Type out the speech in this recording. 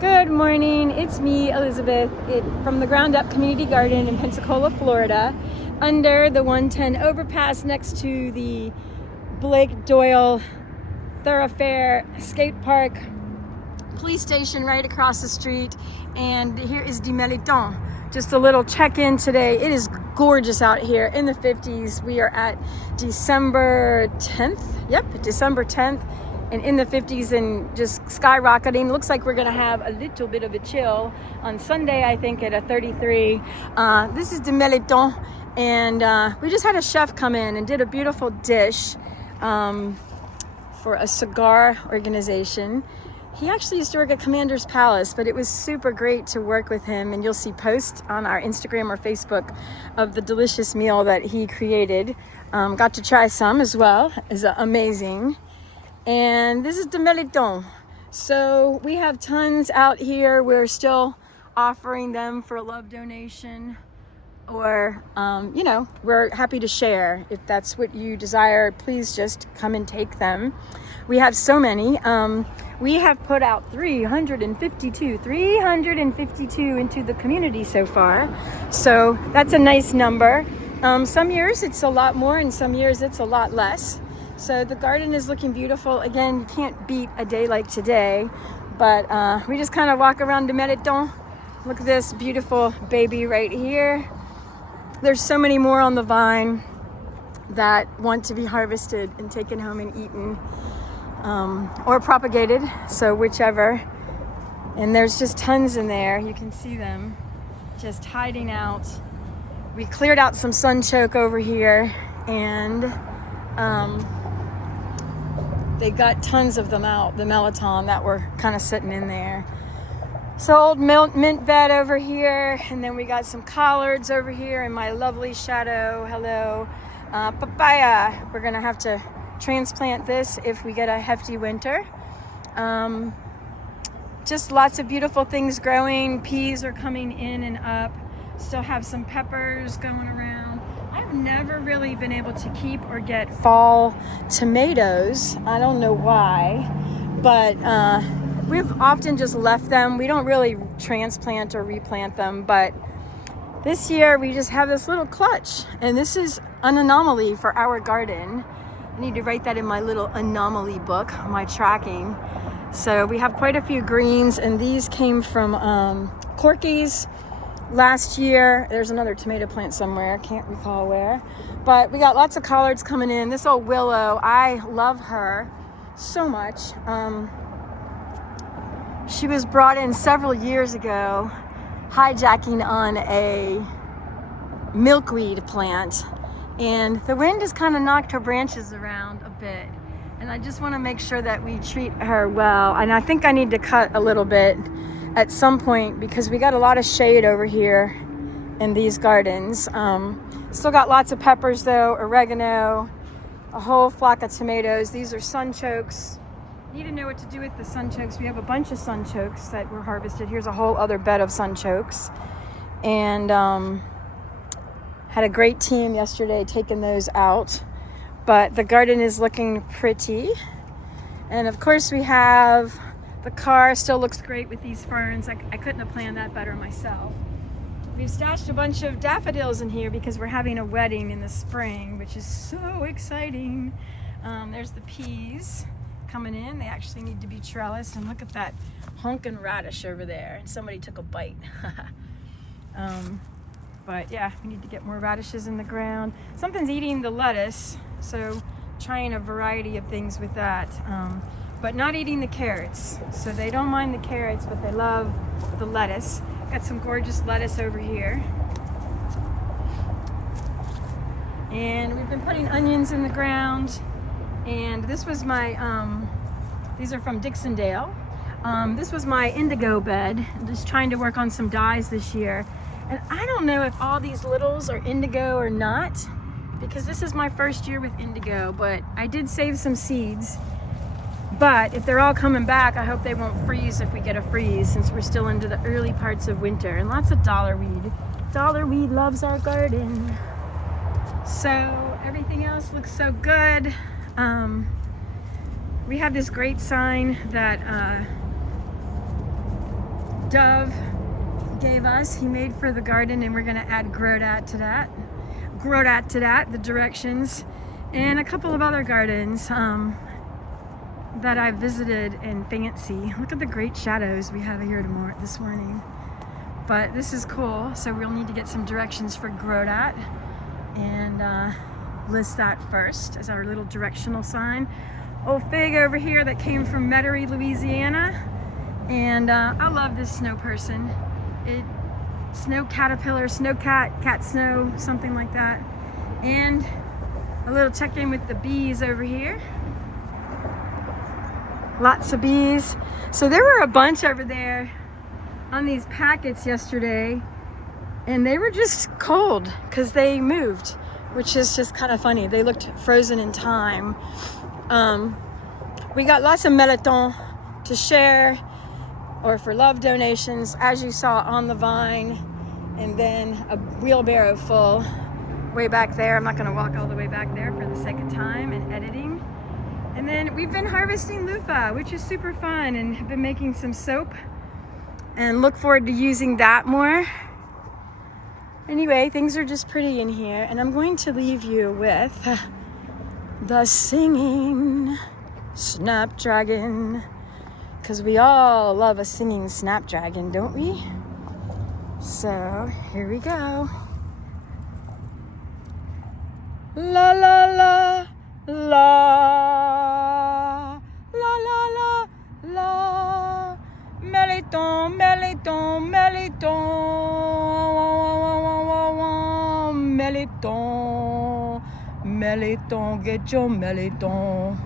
Good morning, it's me, Elizabeth, from the Ground Up Community Garden in Pensacola, Florida, under the 110 overpass next to the Blake Doyle Thoroughfare Skate Park, police station right across the street. And here is the Mirliton. Just a little check-in today. It is gorgeous out here in the 50s. We are at December 10th. Yep, December 10th. And in the 50s and just skyrocketing. Looks like we're gonna have a little bit of a chill on Sunday, I think, at a 33. This is the Mirliton, and we just had a chef come in and did a beautiful dish for a cigar organization. He actually used to work at Commander's Palace, but it was super great to work with him, and you'll see posts on our Instagram or Facebook of the delicious meal that he created. Got to try some as well. It's amazing. And this is the Mirliton. So we have tons out here. We're still offering them for a love donation, or we're happy to share. If that's what you desire, please just come and take them. We have so many. We have put out 352 into the community so far. So that's a nice number. Some years it's a lot more, and some years it's a lot less. So the garden is looking beautiful. Again, you can't beat a day like today, but we just kind of walk around the Mirliton. Look at this beautiful baby right here. There's so many more on the vine that want to be harvested and taken home and eaten, or propagated, so whichever. And there's just tons in there. You can see them just hiding out. We cleared out some sunchoke over here, and they got tons of them out, the mirliton that were kind of sitting in there. So old mint bed over here, and then we got some collards over here in my lovely shadow. Hello. Papaya. We're gonna have to transplant this if we get a hefty winter. Just lots of beautiful things growing. Peas are coming in and up. Still have some peppers going around. I've never really been able to keep or get fall tomatoes. I don't know why, but we've often just left them. We don't really transplant or replant them, but this year we just have this little clutch, and this is an anomaly for our garden. I need to write that in my little anomaly book, my tracking. So we have quite a few greens, and these came from Corky's last year. There's another tomato plant somewhere, can't recall where, but we got lots of collards coming in. This old willow, I love her so much. She was brought in several years ago, hijacking on a milkweed plant, and the wind has kind of knocked her branches around a bit, and I just want to make sure that we treat her well. And I think I need to cut a little bit at some point, because we got a lot of shade over here in these gardens. Still got lots of peppers though, oregano, a whole flock of tomatoes. These are sunchokes. Need to know what to do with the sunchokes. We have a bunch of sunchokes that were harvested. Here's a whole other bed of sunchokes, and had a great team yesterday taking those out. But the garden is looking pretty, and of course we have the car. Still looks great with these ferns. I couldn't have planned that better myself. We've stashed a bunch of daffodils in here because we're having a wedding in the spring, which is so exciting. There's the peas coming in. They actually need to be trellised, and look at that honkin' radish over there. Somebody took a bite. But yeah, we need to get more radishes in the ground. Something's eating the lettuce, so trying a variety of things with that. But not eating the carrots. So they don't mind the carrots, but they love the lettuce. Got some gorgeous lettuce over here. And we've been putting onions in the ground. And this was my, these are from Dixondale. This was my indigo bed. I'm just trying to work on some dyes this year. And I don't know if all these littles are indigo or not, because this is my first year with indigo, but I did save some seeds. But if they're all coming back, I hope they won't freeze if we get a freeze, since we're still into the early parts of winter. And lots of dollarweed. Dollarweed loves our garden. So everything else looks so good. We have this great sign that Dove gave us. He made for the garden, and we're gonna add Grodat to that. The directions, and a couple of other gardens that I visited in Fancy. Look at the great shadows we have here this morning. But this is cool, so we'll need to get some directions for Grodat and list that first as our little directional sign. Old fig over here that came from Metairie, Louisiana. And I love this snow person. Snow caterpillar, snow cat snow, something like that. And a little check-in with the bees over here. Lots of bees. So there were a bunch over there on these packets yesterday, and they were just cold because they moved, which is just kind of funny. They looked frozen in time. We got lots of mirliton to share or for love donations, as you saw on the vine, and then a wheelbarrow full way back there. I'm not going to walk all the way back there for the sake of time and editing. And then we've been harvesting loofah, which is super fun, and have been making some soap and look forward to using that more. Anyway, things are just pretty in here, and I'm going to leave you with the singing snapdragon, because we all love a singing snapdragon, don't we? So here we go. La la la la la la la la, mirliton, mirliton, mirliton, mirliton, mirliton, get your mirliton.